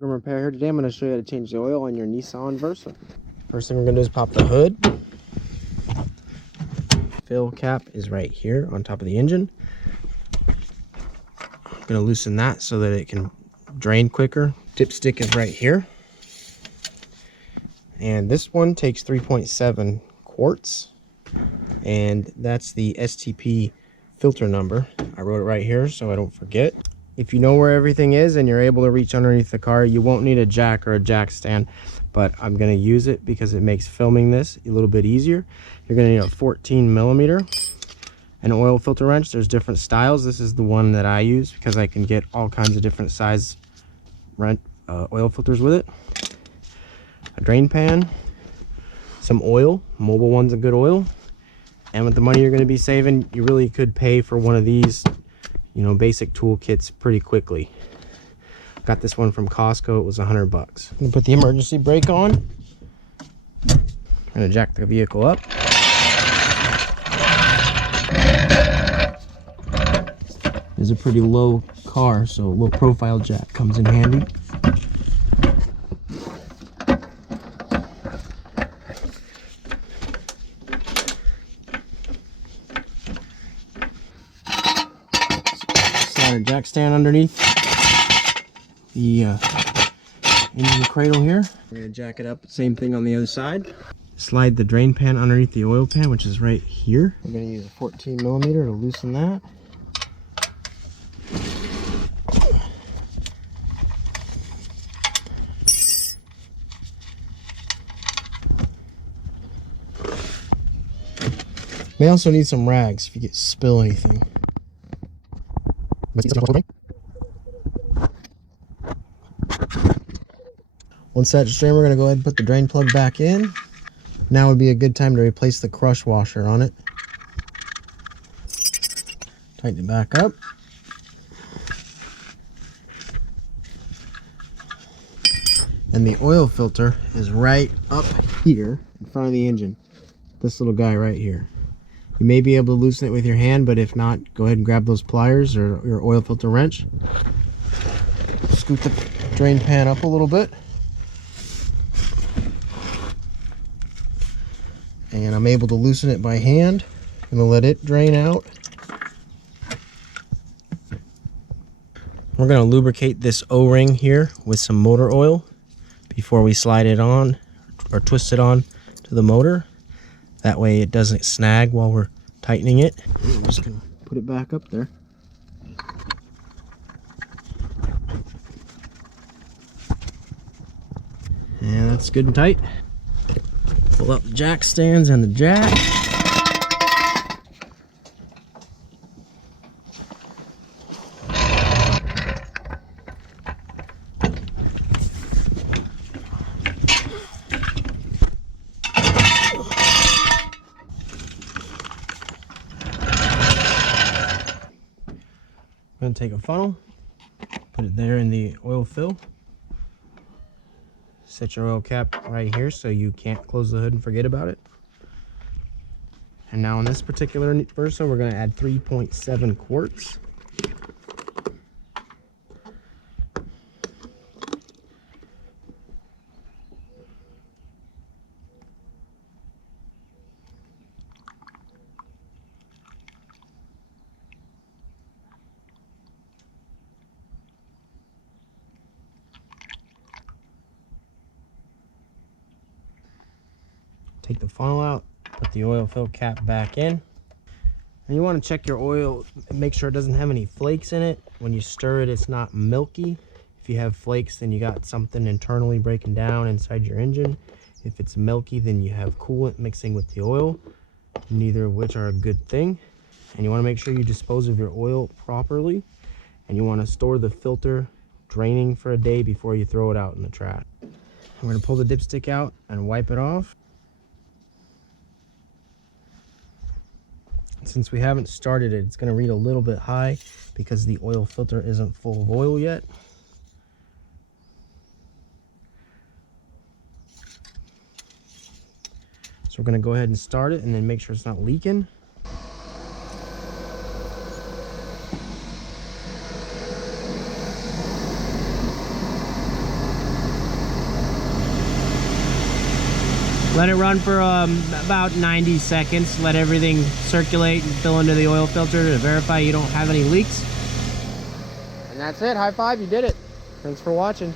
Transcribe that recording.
We're gonna repair here today. I'm gonna show you how to change the oil on your Nissan Versa. First thing we're gonna do is pop the hood. Fill cap is right here on top of the engine. I'm gonna loosen that so that it can drain quicker. Dipstick is right here. And this one takes 3.7 quarts. And that's the STP filter number. I wrote it right here so I don't forget. If you know where everything is and you're able to reach underneath the car, you won't need a jack or a jack stand, but I'm going to use it because it makes filming this a little bit easier. You're going to need a 14 millimeter, an oil filter wrench. There's different styles. This is the one that I use because I can get all kinds of different size oil filters with it. A drain pan, some oil. Mobile one's a good oil. And with the money you're going to be saving, you really could pay for one of these, you know, basic tool kits pretty quickly. Got this one from Costco. It was $100. I'm going to put the emergency brake on. I'm going to jack the vehicle up. It's a pretty low car, so a low profile jack comes in handy. Slide a jack stand underneath the engine cradle here. We're going to jack it up, same thing on the other side. Slide the drain pan underneath the oil pan, which is right here. We're going to use a 14 millimeter to loosen that. May also need some rags if you spill anything. Once that's drained, we're going to go ahead and put the drain plug back in. Now would be a good time to replace the crush washer on it. Tighten it back up. And the oil filter is right up here in front of the engine. This little guy right here. You may be able to loosen it with your hand, but if not, go ahead and grab those pliers or your oil filter wrench. Scoot the drain pan up a little bit. And I'm able to loosen it by hand. I'm going to let it drain out. We're going to lubricate this O-ring here with some motor oil before we slide it on or twist it on to the motor. That way it doesn't snag while we're tightening it. I'm just going to put it back up there. And that's good and tight. Pull up the jack stands and the jack. I'm going to take a funnel, put it there in the oil fill. Set your oil cap right here so you can't close the hood and forget about it. And now on this particular Versa, we're going to add 3.7 quarts. Take the funnel out, put the oil fill cap back in. And you want to check your oil, make sure it doesn't have any flakes in it. When you stir it, it's not milky. If you have flakes, then you got something internally breaking down inside your engine. If it's milky, then you have coolant mixing with the oil, neither of which are a good thing. And you want to make sure you dispose of your oil properly. And you want to store the filter draining for a day before you throw it out in the trash. I'm going to pull the dipstick out and wipe it off. Since we haven't started it, it's going to read a little bit high because the oil filter isn't full of oil yet. So we're going to go ahead and start it and then make sure it's not leaking. Let it run for about 90 seconds. Let everything circulate and fill into the oil filter to verify you don't have any leaks. And that's it. High five, you did it. Thanks for watching.